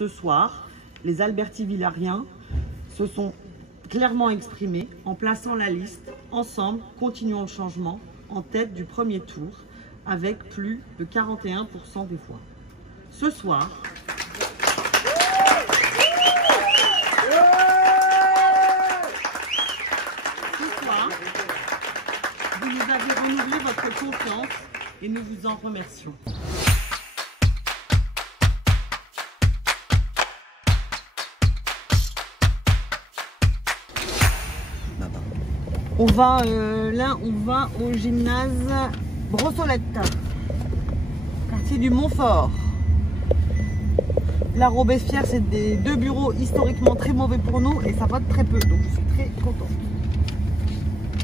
Ce soir, les Albertivillariens se sont clairement exprimés en plaçant la liste « Ensemble, continuons le changement » en tête du premier tour avec plus de 41% des voix. Ce soir, vous nous avez renouvelé votre confiance et nous vous en remercions. On va là, on va au gymnase Brossolette, quartier du Montfort. La Robespierre, c'est des deux bureaux historiquement très mauvais pour nous et ça va très peu, donc je suis très contente.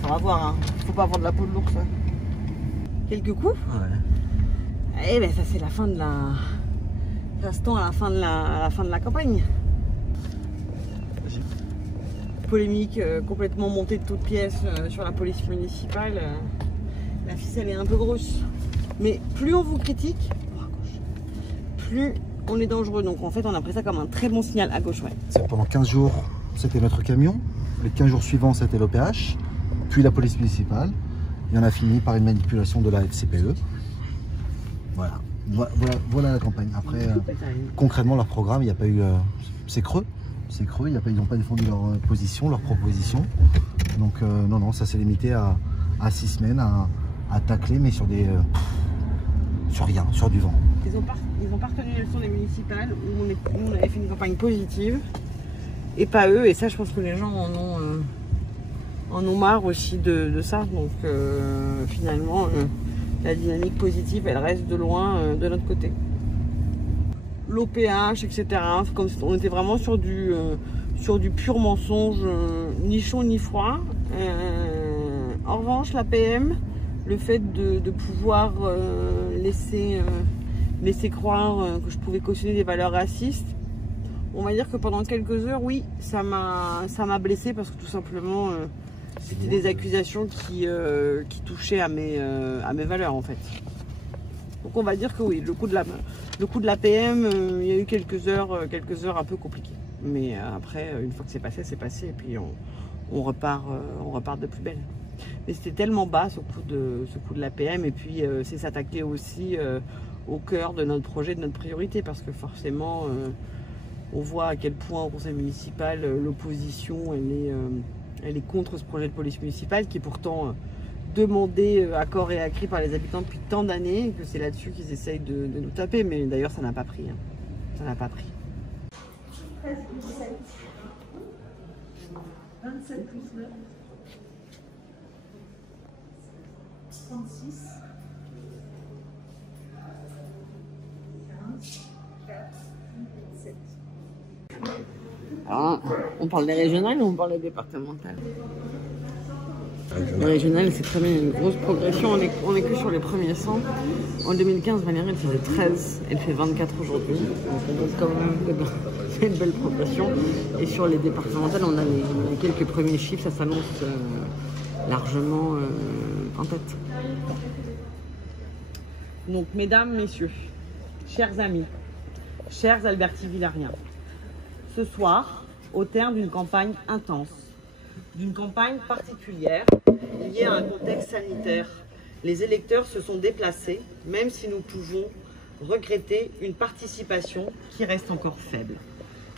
On va voir, hein. Faut pas avoir de la peau de l'ours. Hein. Quelques coups. Ouais. Et ben ça c'est la fin de la. Ça se tend à la fin de la campagne. Polémique complètement montée de toutes pièces sur la police municipale. La ficelle est un peu grosse. Mais plus on vous critique, plus on est dangereux. Donc en fait on a pris ça comme un très bon signal à gauche. Ouais. Pendant 15 jours c'était notre camion. Les 15 jours suivants c'était l'OPH. Puis la police municipale. Et on a fini par une manipulation de la FCPE. Voilà la campagne. Après concrètement leur programme, il n'y a pas eu... c'est creux. C'est creux, ils n'ont pas défendu leur position, leur proposition. Donc non, ça s'est limité à 6 semaines à tacler, mais sur des sur rien, sur du vent. Ils n'ont pas retenu les leçons des municipales où on avait fait une campagne positive et pas eux. Et ça, je pense que les gens en ont marre aussi de ça. Donc finalement, la dynamique positive, elle reste de loin de notre côté. L'OPH, etc. Comme on était vraiment sur du pur mensonge, ni chaud ni froid. En revanche, la PM, le fait de pouvoir laisser croire que je pouvais cautionner des valeurs racistes, on va dire que pendant quelques heures, oui, ça m'a blessée parce que tout simplement, c'était des accusations qui touchaient à mes valeurs en fait. Donc on va dire que oui, le coup de la PM, il y a eu quelques heures un peu compliquées. Mais après, une fois que c'est passé, et puis on repart de plus belle. Mais c'était tellement bas ce coup de la PM, et puis c'est s'attaquer aussi au cœur de notre projet, de notre priorité, parce que forcément, on voit à quel point au conseil municipal, l'opposition, elle est contre ce projet de police municipale, qui est pourtant... demandé à corps et à cri par les habitants depuis tant d'années que c'est là-dessus qu'ils essayent de nous taper, mais d'ailleurs ça n'a pas pris. Hein. Ça n'a pas pris. 13 plus 7. 27 plus 9. 36. 15. 4. 7. Alors, on parle des régionales ou on parle des départementales? Le régional, c'est très bien, une grosse progression. On est que sur les premiers 100. En 2015, Valérie, elle faisait 13, elle fait 24 aujourd'hui. Donc on monte quand même, c'est une belle progression. Et sur les départementales, on a les quelques premiers chiffres, ça s'annonce largement en tête. Donc, mesdames, messieurs, chers amis, chers Albertivillariens, ce soir, au terme d'une campagne intense, d'une campagne particulière liée à un contexte sanitaire, les électeurs se sont déplacés, même si nous pouvons regretter une participation qui reste encore faible,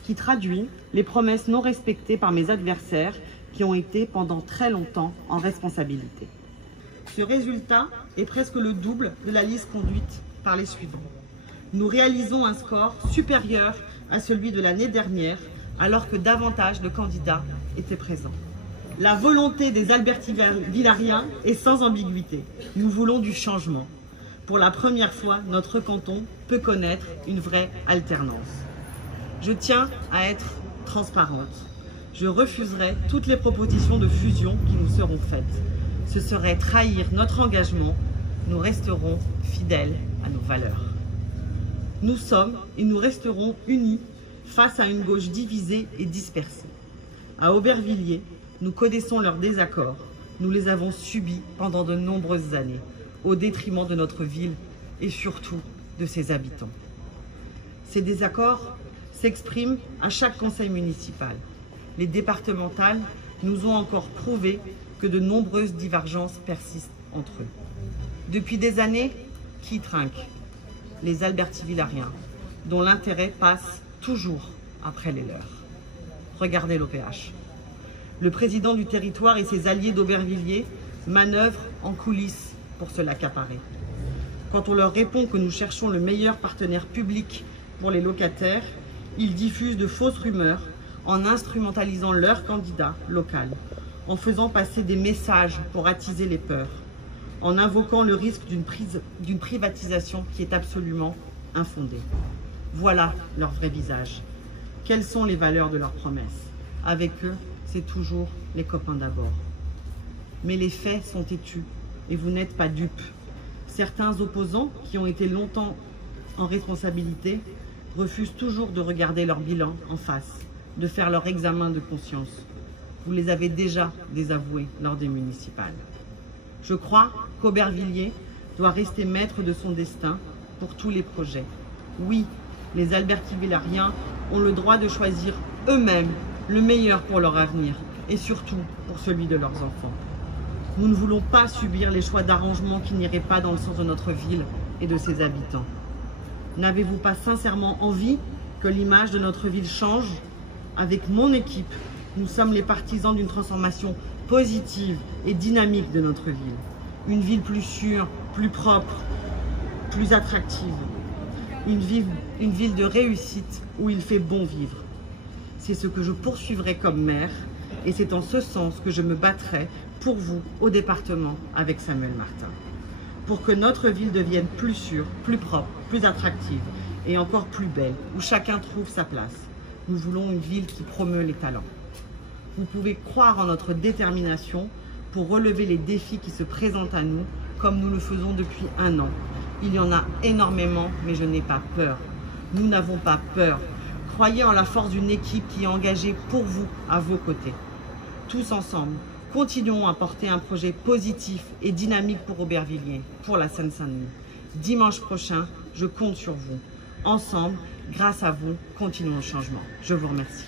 qui traduit les promesses non respectées par mes adversaires qui ont été pendant très longtemps en responsabilité. Ce résultat est presque le double de la liste conduite par les suivants. Nous réalisons un score supérieur à celui de l'année dernière, alors que davantage de candidats étaient présents. La volonté des Albertivillariens est sans ambiguïté. Nous voulons du changement. Pour la première fois, notre canton peut connaître une vraie alternance. Je tiens à être transparente. Je refuserai toutes les propositions de fusion qui nous seront faites. Ce serait trahir notre engagement. Nous resterons fidèles à nos valeurs. Nous sommes et nous resterons unis face à une gauche divisée et dispersée. À Aubervilliers, nous connaissons leurs désaccords. Nous les avons subis pendant de nombreuses années, au détriment de notre ville et surtout de ses habitants. Ces désaccords, s'expriment à chaque conseil municipal. Les départementales nous ont encore prouvé que de nombreuses divergences persistent entre eux. Depuis des années, qui trinque? Les Albertivillariens, dont l'intérêt passe toujours après les leurs. Regardez l'OPH. Le président du territoire et ses alliés d'Aubervilliers manœuvrent en coulisses pour se l'accaparer. Quand on leur répond que nous cherchons le meilleur partenaire public pour les locataires, ils diffusent de fausses rumeurs en instrumentalisant leur candidat local, en faisant passer des messages pour attiser les peurs, en invoquant le risque d'une privatisation qui est absolument infondée. Voilà leur vrai visage. Quelles sont les valeurs de leurs promesses? Avec eux, c'est toujours les copains d'abord. Mais les faits sont têtus et vous n'êtes pas dupes. Certains opposants qui ont été longtemps en responsabilité refusent toujours de regarder leur bilan en face, de faire leur examen de conscience. Vous les avez déjà désavoués lors des municipales. Je crois qu'Aubervilliers doit rester maître de son destin pour tous les projets. Oui, les Albertivillariens ont le droit de choisir eux-mêmes le meilleur pour leur avenir et surtout pour celui de leurs enfants. Nous ne voulons pas subir les choix d'arrangement qui n'iraient pas dans le sens de notre ville et de ses habitants. N'avez-vous pas sincèrement envie que l'image de notre ville change? Avec mon équipe, nous sommes les partisans d'une transformation positive et dynamique de notre ville. Une ville plus sûre, plus propre, plus attractive. Une ville de réussite où il fait bon vivre. C'est ce que je poursuivrai comme maire et c'est en ce sens que je me battrai pour vous au département avec Samuel Martin. Pour que notre ville devienne plus sûre, plus propre, plus attractive et encore plus belle, où chacun trouve sa place. Nous voulons une ville qui promeut les talents. Vous pouvez croire en notre détermination pour relever les défis qui se présentent à nous, comme nous le faisons depuis 1 an. Il y en a énormément, mais je n'ai pas peur. Nous n'avons pas peur. Croyez en la force d'une équipe qui est engagée pour vous, à vos côtés. Tous ensemble, continuons à porter un projet positif et dynamique pour Aubervilliers, pour la Seine-Saint-Denis. Dimanche prochain, je compte sur vous. Ensemble, grâce à vous, continuons le changement. Je vous remercie.